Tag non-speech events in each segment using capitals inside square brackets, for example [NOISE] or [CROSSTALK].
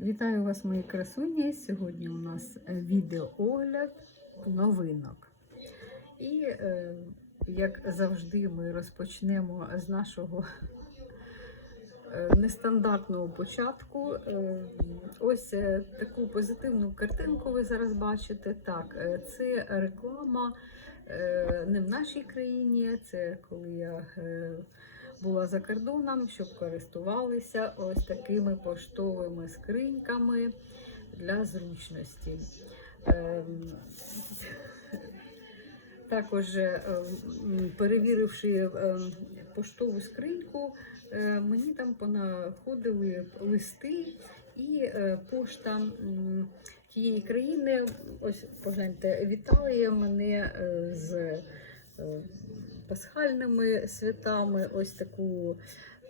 Вітаю вас, мої красуні. Сьогодні у нас е, відеоогляд новинок. І, е, як завжди, ми розпочнемо з нашого е, нестандартного початку. Ось таку позитивну картинку ви зараз бачите. Так, це реклама не в нашій країні, це коли я. Була за кордоном, щоб користувалися ось такими поштовими скриньками для зручності. Ем, Також, е, перевіривши е, поштову скриньку, е, мені там понаходили листи і пошта тієї країни. Ось погляньте, вітає мене з пасхальними святами. Ось таку,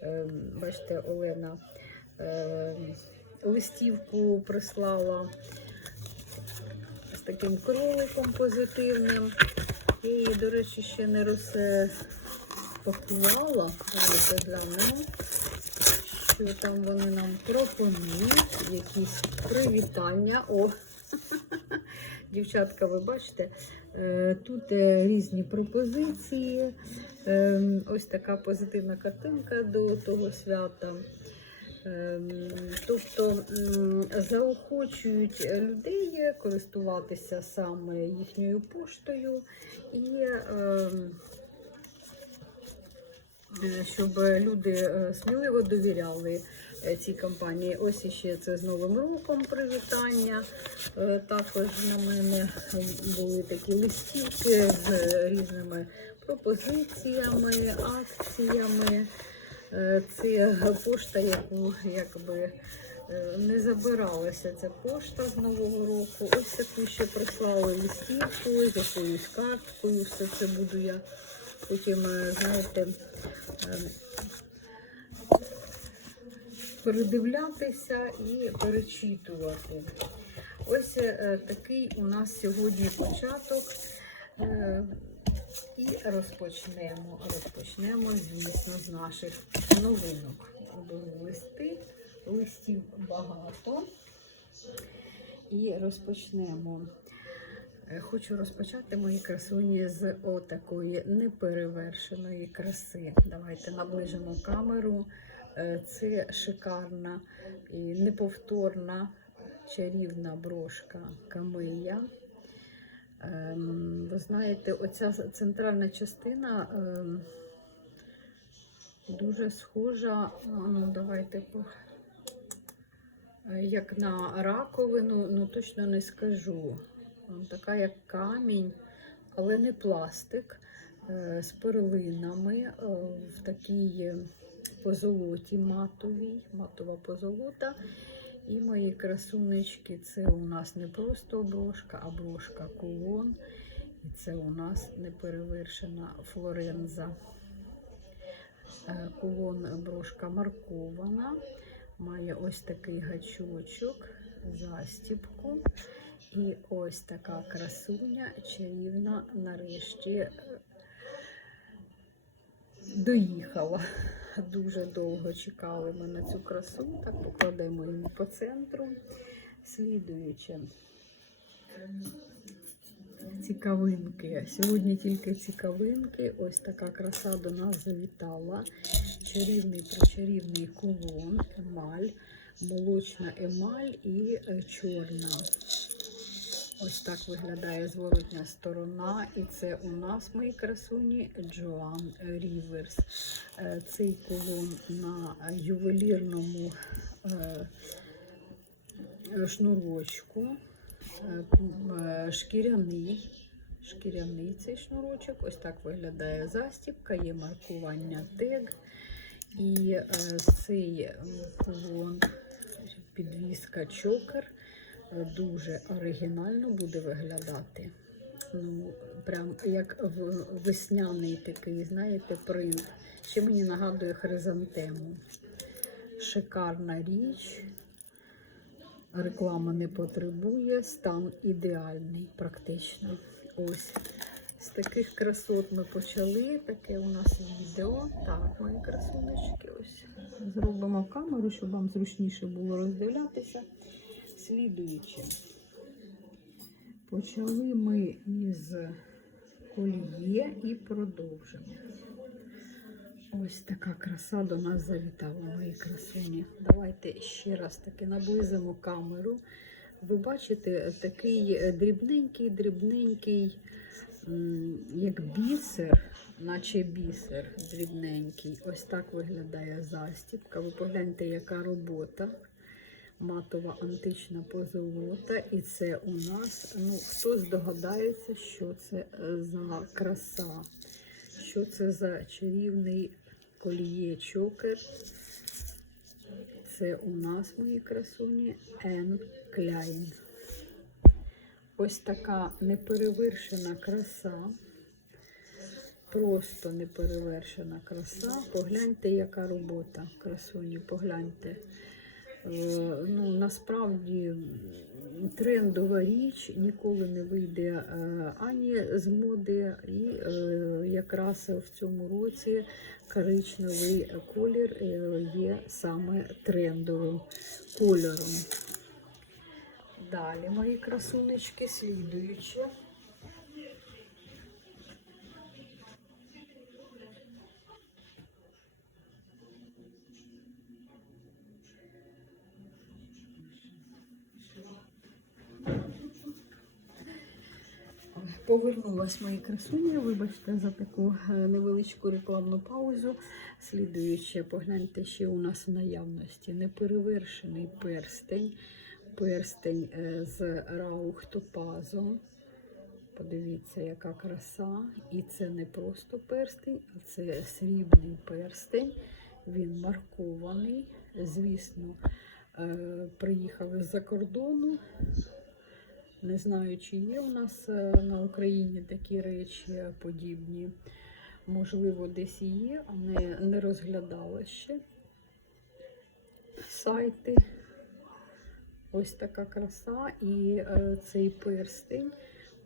е, бачите, Олена е, листівку прислала з таким кроликом позитивним. Я її, до речі, ще не розпакувала. Давайте глянемо, що там вони нам пропонують. Якісь привітання. О! [LAUGHS] Дівчатка, ви бачите, тут е, різні пропозиції. Е, Ось така позитивна картинка до того свята. Тобто заохочують людей користуватися саме їхньою поштою і ем, е, щоб люди е, сміливо довіряли е, цій компанії. Ось іще це з Новим роком привітання. Е, Також на мене були такі листівки з різними пропозиціями, акціями. Е, Це пошта, яку якби е, не забиралася ця пошта з Нового року. Ось таку ще прислали листівку з якоюсь карткою. Все це буду я потім, е, знаєте, е, передивлятися і перечитувати. Ось е, такий у нас сьогодні початок. Е, І розпочнемо. Розпочнемо, звісно, з наших новинок. Були листи, листів багато. І розпочнемо. Е, Хочу розпочати мої красуні з отакої неперевершеної краси. Давайте наближимо камеру. Е, Це шикарна і неповторна чарівна брошка Камия. Ем, Ви знаєте, оця центральна частина ем, дуже схожа. Ну, давайте е, як на раковину, ну точно не скажу. Така як камінь, але не пластик, е, з перлинами в такій позолоті матовій, матова позолота. І мої красунечки, це у нас не просто брошка, а брошка кулон. І це у нас неперевершена флоренза. Е, Кулон брошка маркована. Має ось такий гачочок, застіпку. І ось така красуня чарівна нарешті е, доїхала. Дуже довго чекали ми на цю красу. Так покладемо її по центру. Слідуючи цікавинки. Сьогодні тільки цікавинки. Ось така краса до нас завітала. Чарівний причарівний кулон, емаль, молочна емаль і е, чорна. Ось так виглядає зворотня сторона. І це у нас, мої красуні, Джоан Ріверс. Е, Цей колон на ювелірному е, шнурочку. Е, е, Шкіряний. Шкіряний цей шнурочок. Ось так виглядає застібка, є маркування тег. І цей колон, підвіска чокер. Дуже оригінально буде виглядати. Ну, прям як весняний такий, знаєте, принт. Ще мені нагадує хризантему. Шикарна річ. Реклама не потребує, стан ідеальний практично. Ось з таких красот ми почали. Таке у нас відео. Так, мої красунечки, ось зробимо камеру, щоб вам зручніше було роздивлятися. Слідуючи. Почали ми із коліє і продовжимо. Ось така краса до нас завітала, мої красуні. Давайте ще раз таки наблизимо камеру. Ви бачите такий е, дрібненький, дрібненький, як бісер, наче бісер дрібненький. Ось так виглядає застібка. Ви погляньте, яка робота. Матова антична позолота. І це у нас, ну, хто здогадається, що це е, за краса, що це за чарівний коліє чокер. Це у нас, мої красуні, Ен Кляйн. Ось така неперевершена краса. Просто неперевершена краса. Погляньте, яка робота, красуні, погляньте. Е, ну, насправді трендова річ ніколи не вийде е, ані з моди, і е, якраз в цьому році коричневий колір є саме трендовим кольором. Далі мої красунечки, слідуючі. Повернулась мої красуні. Вибачте за таку е, невеличку рекламну паузу. Слідуюче, погляньте, ще у нас в наявності неперевершений перстень. Перстень е, з раухтопазом. Подивіться, яка краса. І це не просто перстень, а це срібний перстень. Він маркований. Звісно, е, приїхав із-за кордону. Не знаю, чи є у нас е, на Україні такі речі подібні. Можливо, десь є, а не, не розглядала ще сайти. Ось така краса. І е, цей перстень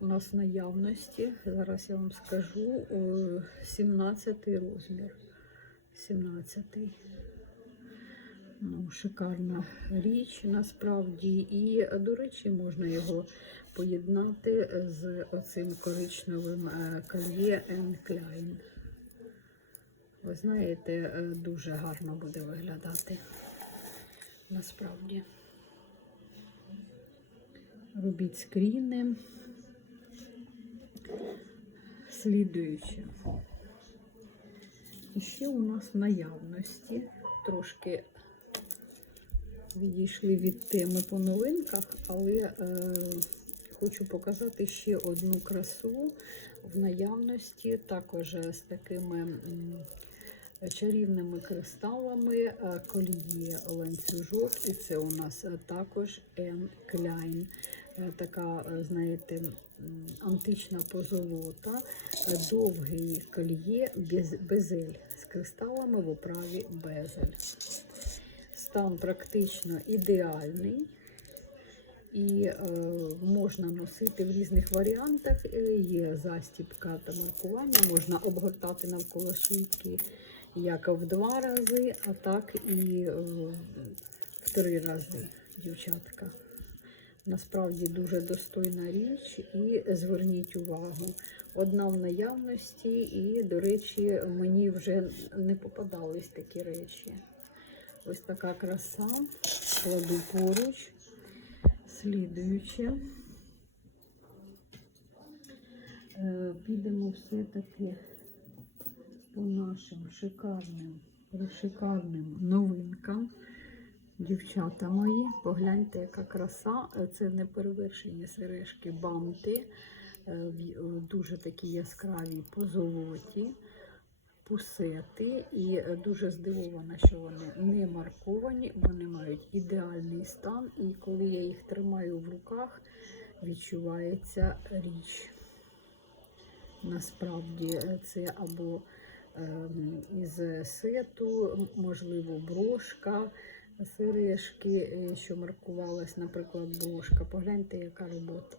у нас наявності. Зараз я вам скажу е, 17 розмір. 17. Ну, шикарна річ насправді. І, до речі, можна його поєднати з оцим коричневим е, кольє Klein. Ви знаєте, е, дуже гарно буде виглядати. Насправді. Робіть скріни. Слідуюче. І ще у нас наявності трошки відійшли від теми по новинках, але е, хочу показати ще одну красу в наявності, також з такими чарівними кристалами, е, коліє ланцюжок, і це у нас також Ен Кляйн. Е, Така, е, знаєте, антична позолота, довгий кольє без, безель з кристалами в оправі безель. Стан практично ідеальний і е, можна носити в різних варіантах. Е, Є застібка та маркування, можна обгортати навколо шийки як в два рази, а так і е, в три рази, дівчатка. Насправді дуже достойна річ, і зверніть увагу. Одна в наявності, і, до речі, мені вже не попадались такі речі. Ось така краса. Кладу поруч. Слідуюче. Е, Підемо все-таки по нашим шикарним, шикарним новинкам. Дівчата мої, погляньте, яка краса. Е, Це неперевершені сережки бамти. е, Дуже такі яскраві по золоті пусети і е, дуже здивована, що вони не марковані, вони мають ідеальний стан, і коли я їх тримаю в руках, відчувається річ. Насправді е, це або ем, із сету, можливо, брошка, сережки, е, що маркувалась, наприклад, брошка. Погляньте, яка робота.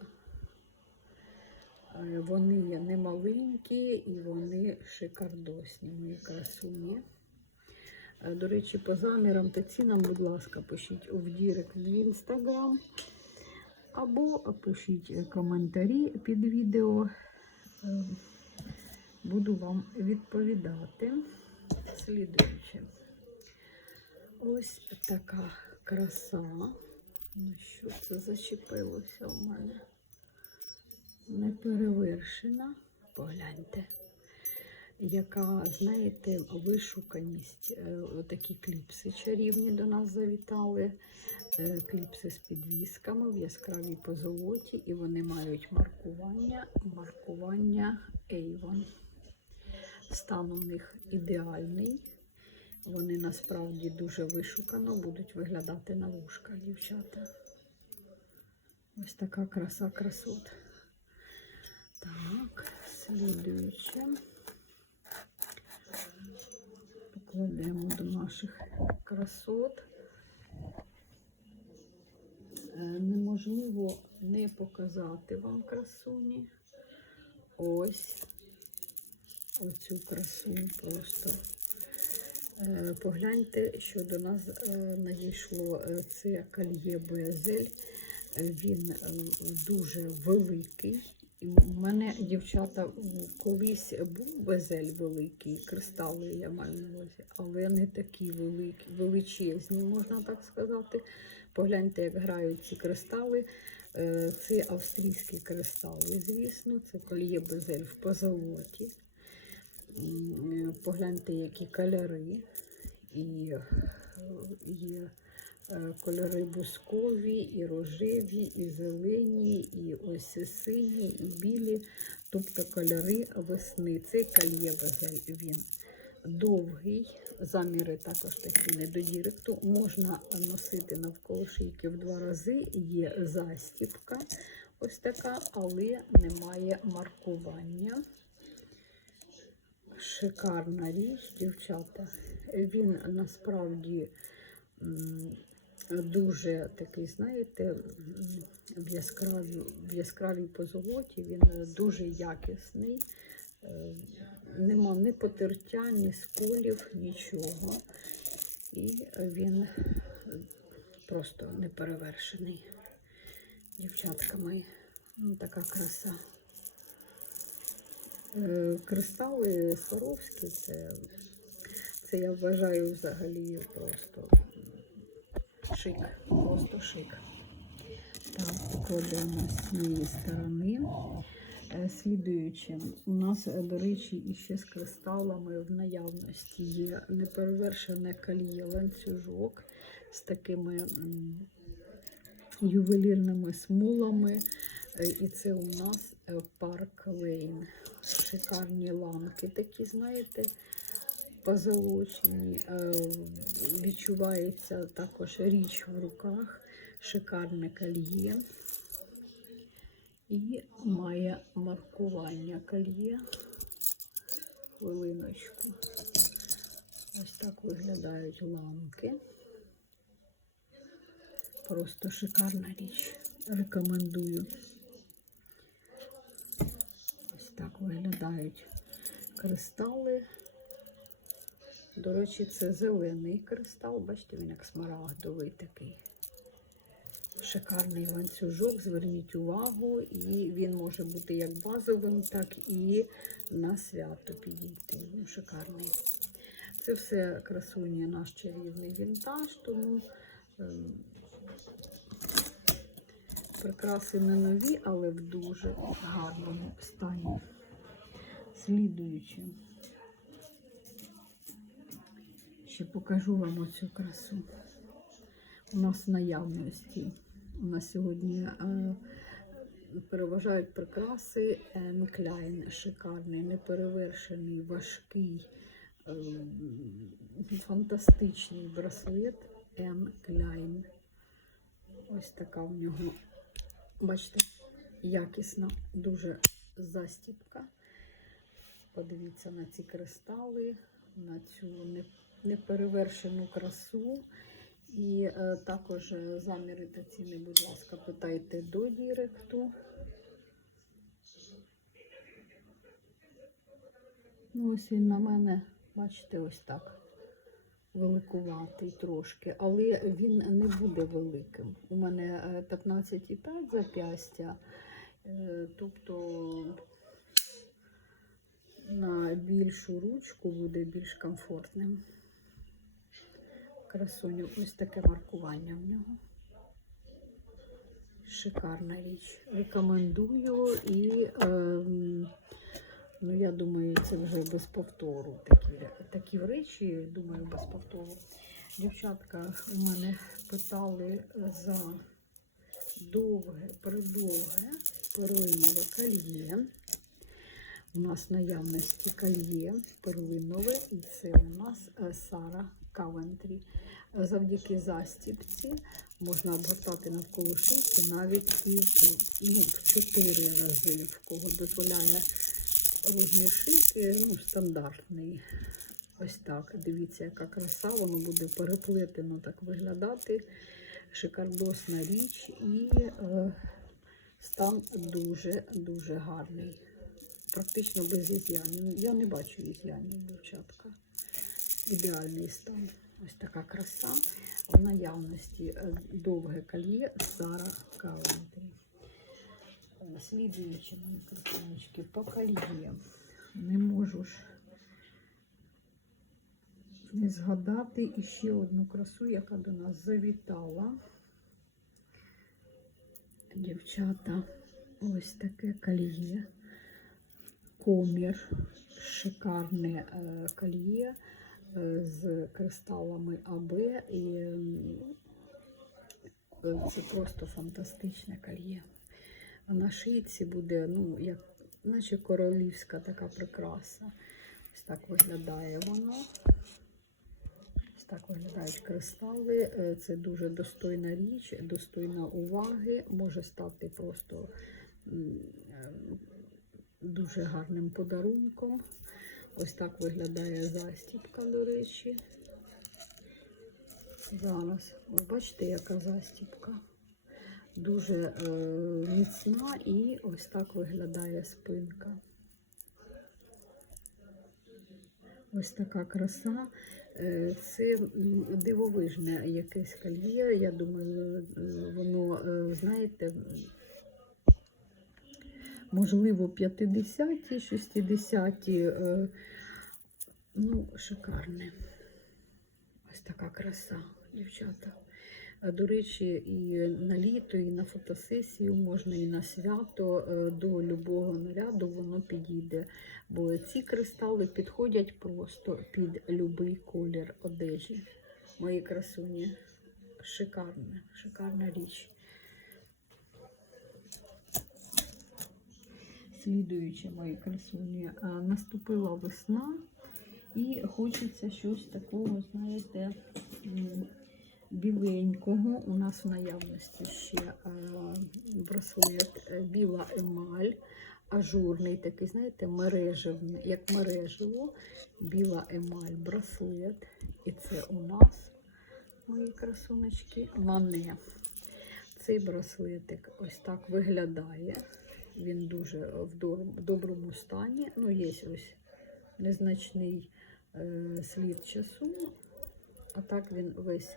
Е, Вони не маленькі і вони шикардосні, мої красуні. Е, До речі, по замірам та цінам, будь ласка, пишіть в Дірект в інстаграм. Або пишіть коментарі під відео. Е, Буду вам відповідати. Слідуючи. Ось така краса. Ну, що це зачепилося в мене? Неперевершена. Погляньте. Яка, знаєте, вишуканість. Е, Такі кліпси чарівні до нас завітали. Е, Кліпси з підвісками в яскравій позолоті, і вони мають маркування, маркування Avon. Стан у них ідеальний. Вони насправді дуже вишукано будуть виглядати на вушках, дівчата. Ось така краса красот. Так, слідуюче. Покладемо до наших красот. Е, Неможливо не показати вам красуні. Ось оцю красу просто. Е, Погляньте, що до нас е, надійшло е, це кольє Безель. Він дуже великий. В мене, дівчата, колись був безель великий, кристали я маю на увазі, але не такі великі, величезні, можна так сказати. Погляньте, як грають ці кристали. Е, Це австрійські кристали, звісно, це кольє безель в позолоті. Е, Погляньте, які кольори. І е, є кольори бускові, і рожеві, і зелені, і ось сині, і білі, тобто кольори весни. Цей кольє він довгий. Заміри також такі не до діректу. Можна носити навколо шийки в два рази. Є застіпка, ось така, але немає маркування. Шикарна річ, дівчата. Він насправді дуже такий, знаєте, в яскравій, в яскравій позолоті. Він дуже якісний. Е, Нема ні потертя, ні сколів, нічого. І він просто неперевершений. Дівчатка мої, ну, така краса. Е, Кристали Сваровські, це, це я вважаю взагалі просто шик, просто шик. Так, кладемо з цієї сторони. Е, Слідуючи, у нас, е, до речі, іще з кристалами в наявності є неперевершене кольє ланцюжок з такими ювелірними смулами. Е, І це у нас парк Лейн. Шикарні ламки такі, знаєте, позолочені. Е, Відчувається також річ в руках, шикарне кольє. І має маркування кольє. Хвилиночку. Ось так виглядають ламки. Просто шикарна річ. Рекомендую. Ось так виглядають кристали. До речі, це зелений кристал. Бачите, він як смарагдовий такий. Шикарний ланцюжок, зверніть увагу, і він може бути як базовим, так і на свято підійти. Ну, шикарний. Це все красує наш чарівний вінтаж, тому ем, прикраси не нові, але в дуже гарному стані. Слідуючи. Ще покажу вам оцю красу. У нас наявності. У нас сьогодні е, переважають прикраси Ен Кляйн, шикарний, неперевершений, важкий, е, фантастичний браслет Ен Кляйн. Ось така в нього, бачите, якісна, дуже застіпка. Подивіться на ці кристали, на цю не- неперевершену красу. І е, також е, заміри та ціни, будь ласка, питайте до Діректу. Ну, ось він на мене, бачите, ось так. Великуватий трошки, але він не буде великим. У мене е, 15,5 зап'ястя, е, тобто на більшу ручку буде більш комфортним. Красуню, ось таке маркування в нього. Шикарна річ. Рекомендую і ем, ну, я думаю, це вже без повтору. Такі, такі речі, думаю, без повтору. Дівчатка у мене питали за довге, придовге перлинове кольє. У нас наявності кольє перлинове, і це у нас е, Сара Кавентрі. Завдяки застіпці можна обгортати навколо шийки навіть і в, ну, в 4 рази, в кого дозволяє розмір шийки, ну, стандартний. Ось так. Дивіться, яка краса, воно буде переплетено так виглядати. Шикардосна річ і е, стан дуже-дуже гарний. Практично без ізянів. Я не бачу ізянів, дівчатка. Ідеальний стан. Ось така краса. В наявності е, довге кольє Сара Калентрі. Слідуючи мої красунечки по кольє. Не можу ж не згадати іще одну красу, яка до нас завітала. Дівчата, ось таке кольє. Комір, шикарне е, кольє з кристалами АБ. І е, це просто фантастичне кольє. А на шийці буде, ну, як, наче королівська така прикраса. Ось так виглядає воно. Ось так виглядають кристали. Е, Це дуже достойна річ, достойна уваги. Може стати просто е, дуже гарним подарунком. Ось так виглядає застібка, до речі. Зараз. Ви бачите, яка застібка. Дуже е, міцна і ось так виглядає спинка. Ось така краса. Е, Це дивовижне якесь кольє. Я думаю, е, воно, е, знаєте, можливо, 50-ті, 60-ті. е, Ну, шикарне. Ось така краса, дівчата. До речі, і на літо, і на фотосесію можна, і на свято е, до любого наряду воно підійде. Бо ці кристали підходять просто під будь-який колір одежі. Мої красуні. Шикарна, шикарна річ. Слідуючи мої красуні, наступила весна і хочеться щось такого, знаєте, біленького. У нас в наявності ще браслет, е, біла емаль, ажурний такий, знаєте, мережевний, як мережево, біла емаль, браслет. І це у нас, мої красуночки, мане. Цей браслетик ось так виглядає. Він дуже в доброму стані. Ну, є ось незначний е, слід часу, а так він весь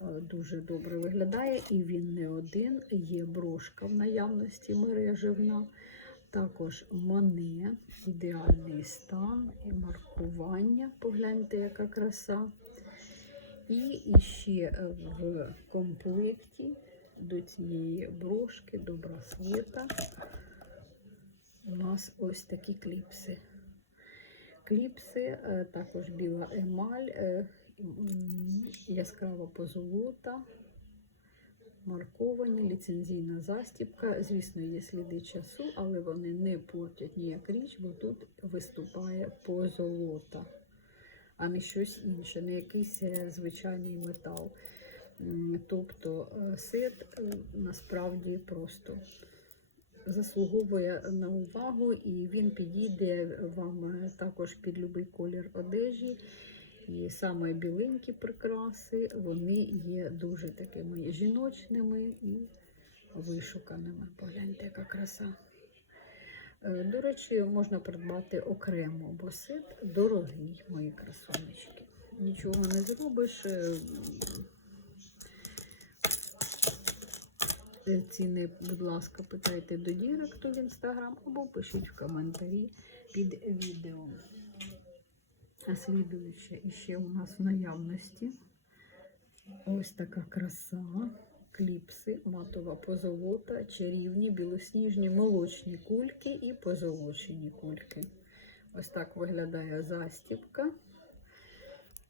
е, дуже добре виглядає. І він не один. Є брошка в наявності мережевна. Також мане, ідеальний стан і маркування. Погляньте, яка краса. І ще в комплекті до цієї брошки, до браслета у нас ось такі кліпси. Кліпси, е, також біла емаль, е, яскрава позолота, марковані, ліцензійна застібка. Звісно, є сліди часу, але вони не портять ніяк річ, бо тут виступає позолота, а не щось інше, не якийсь е, звичайний метал. Тобто е, сет е, насправді просто заслуговує на увагу, і він підійде вам е, також під будь-який колір одежі. І саме біленькі прикраси, вони є дуже такими жіночними і вишуканими. Погляньте, яка краса. До речі, можна придбати окремо, бо сет дорогий, мої красунечки. Нічого не зробиш. е, Е, Ціни, будь ласка, питайте до Діректу в інстаграм або пишіть в коментарі під відео. А слідуюче іще у нас в наявності ось така краса. Кліпси, матова позолота, чарівні, білосніжні молочні кульки і позолочені кульки. Ось так виглядає застібка.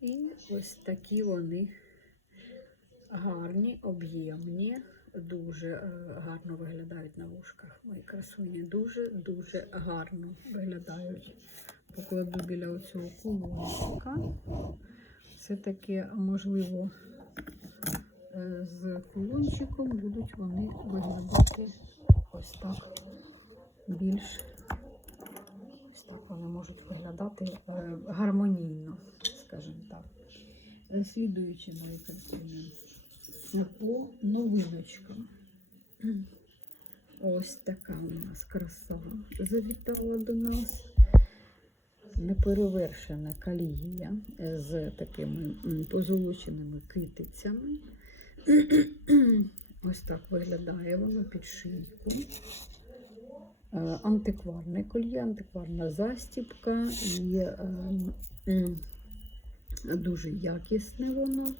І ось такі вони гарні, об'ємні, дуже е, гарно виглядають на вушках. Мої красуні дуже-дуже гарно виглядають. Покладу біля оцього кулончика. Все-таки, можливо, е, з кулончиком будуть вони виглядати ось так більш ось так вони можуть виглядати е, гармонійно, скажімо так. Слідуючи мої картини по новиночкам. Ось така у нас краса завітала до нас. Неперевершена калія з такими позолоченими китицями. [CLEARS THROAT] Ось так виглядає воно під шийку. Е, Антикварне кольє, антикварна застіпка і е, дуже якісне воно.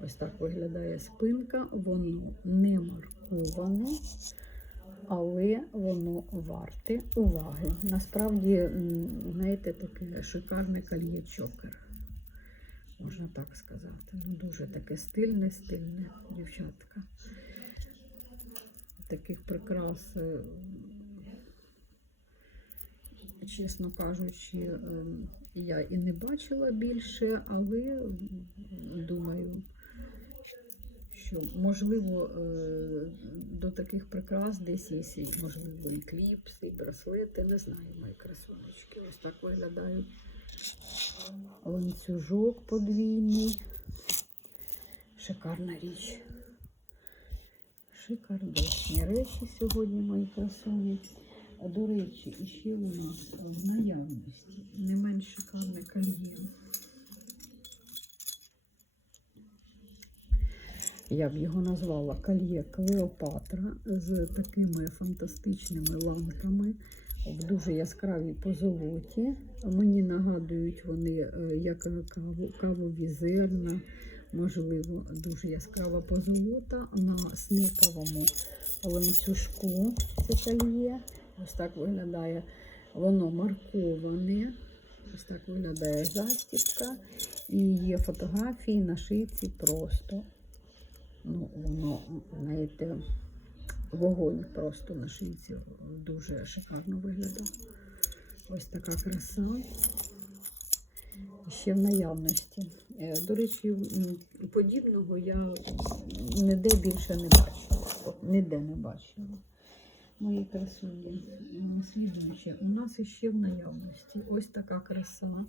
Ось так виглядає спинка. Воно не марковане, але воно варте уваги. Насправді, знаєте, таке шикарне кольє чокер. Можна так сказати. Ну, дуже таке стильне, стильне дівчатка. Таких прикрас, е, чесно кажучи, е, я і не бачила більше, але думаю, що можливо е, до таких прикрас десь є, можливо, і кліпси, і браслети, не знаю, мої красунечки. Ось так виглядають. Ланцюжок подвійний. Шикарна річ. Шикардосні речі сьогодні, мої красуні. А до речі, іще у нас в наявності не менш шикарне кольє. Я б його назвала кольє Клеопатра з такими фантастичними ланками в дуже яскравій позолоті. Мені нагадують вони е, як кавові зерна, можливо, дуже яскрава позолота на сниковому ланцюжку. Це кольє. Ось так виглядає воно марковане. Ось так виглядає застібка. І є фотографії на шиці просто. Ну, воно, знаєте, вогонь просто на шийці дуже шикарно виглядає. Ось така краса. Ще в наявності. Е, До речі, подібного я ніде більше не бачила. Ніде не бачила. Мої красуні. М, Слідуюче, у нас ще в наявності ось така краса,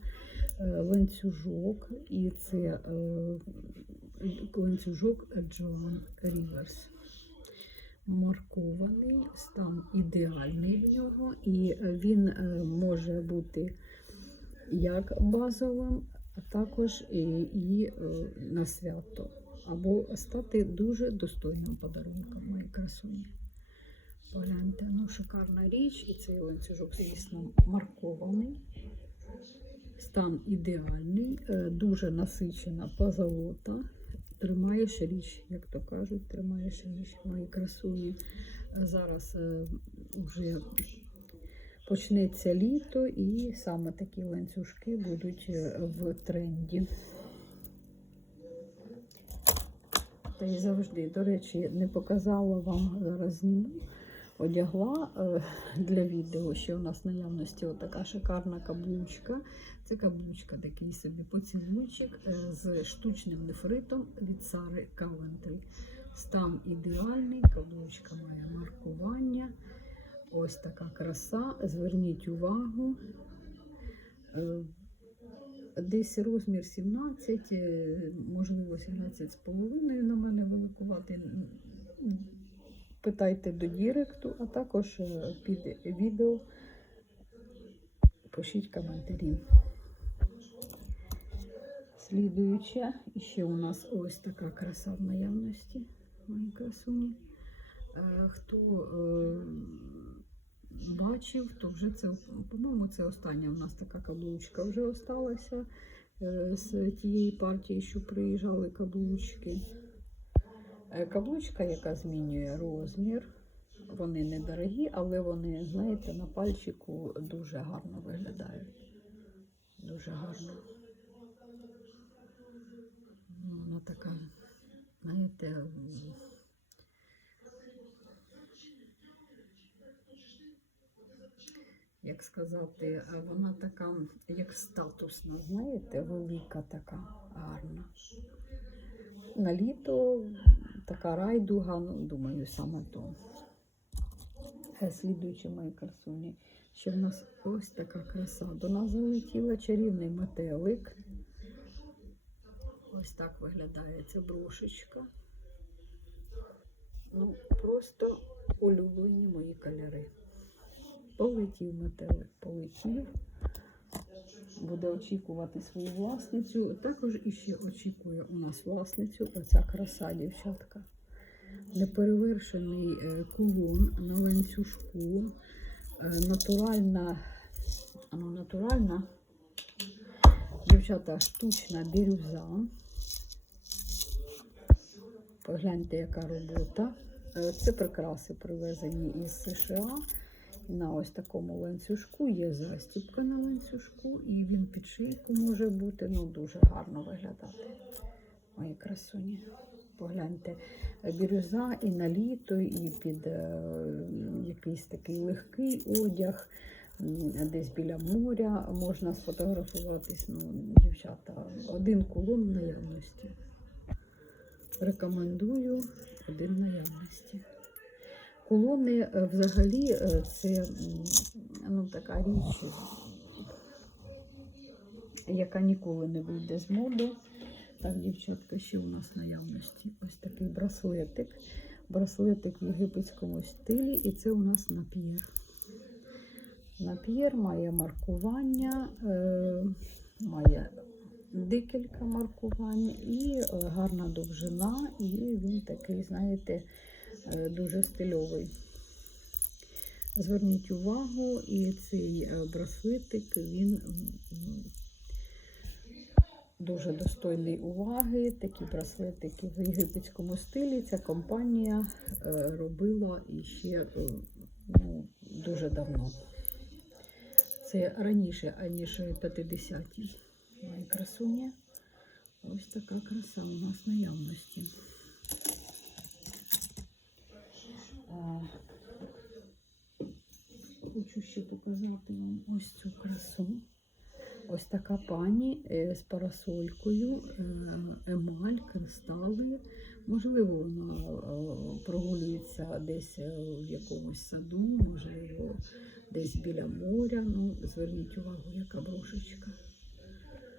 е, ланцюжок, і це е, ланцюжок Джоан Ріверс. Маркований, стан ідеальний в нього, і він е, може бути як базовим, а також і, і е, на свято, або стати дуже достойним подарунком моїй красуні. Погляньте, ну шикарна річ, і цей ланцюжок, звісно, маркований. Стан ідеальний, е, дуже насичена позолота. Тримаєш річ, як то кажуть, тримаєш річ, мої красуні. Зараз е, вже почнеться літо, і саме такі ланцюжки будуть е, в тренді. Та й завжди, до речі, не показала вам зараз зніму. Одягла е, для відео, ще у нас в наявності отака шикарна каблучка. Це каблучка, такий собі поцілуйчик е, з штучним нефритом від Сари Кавентрі. Стан ідеальний, каблучка має маркування. Ось така краса. Зверніть увагу. Е, Десь розмір 17, е, можливо, 17 з половиною на мене великувати. Питайте до Діректу, а також е, під відео пишіть коментарі. Слідуюча, і ще у нас ось така краса в наявності, мої красуні. Е, Хто е, бачив, то вже це, по-моєму, це остання у нас така каблучка вже осталася з тієї партії, що приїжджали каблучки. Е, Каблучка, яка змінює розмір. Вони недорогі, але вони, знаєте, на пальчику дуже гарно виглядають. Дуже гарно. Ну, Вона така, знаєте, як сказати, вона така, як статусна, знаєте, велика така, гарна. На літо така райдуга, ну, думаю, саме то. Слідуючи мої красуні, що в нас ось така краса. До нас залетіла чарівний метелик. Ось так виглядає ця брошечка. Ну, просто улюблені мої кольори. Полетів метелик, полетів. Буде очікувати свою власницю. Також іще очікує у нас власницю оця краса, дівчатка. Неперевершений е, кулон на ланцюжку. Е, Натуральна, ну, натуральна, дівчата, штучна бірюза. Погляньте, яка робота. Е, Це прикраси привезені із США. На ось такому ланцюжку є застібка на ланцюжку, і він під шийку може бути. Ну, дуже гарно виглядати. Мої красуні. Погляньте, бірюза і на літо, і під е, якийсь такий легкий одяг, десь біля моря можна сфотографуватись. Ну, дівчата, один кулон наявності. Рекомендую один наявності. Кулони е, взагалі е, це ну, така річ, яка ніколи не вийде з моди. Так, дівчатка, ще у нас наявності ось такий браслетик. Браслетик в єгипетському стилі, і це у нас нап'єр. Нап'єр має маркування, е, має декілька маркувань і гарна довжина, і він такий, знаєте, дуже стильовий. Зверніть увагу, і цей е, браслетик, він дуже достойний уваги. Такі браслетики в єгипетському стилі. Ця компанія е, робила іще е, ну, дуже давно. Це раніше, аніж 50-ті. Мої. Ось така краса у нас наявності. А, Хочу ще показати вам ось цю красу. Ось така пані е, з парасолькою, е, емаль, кристали. Можливо, вона е, прогулюється десь в якомусь саду, можливо, десь біля моря. Ну, зверніть увагу, яка брошечка.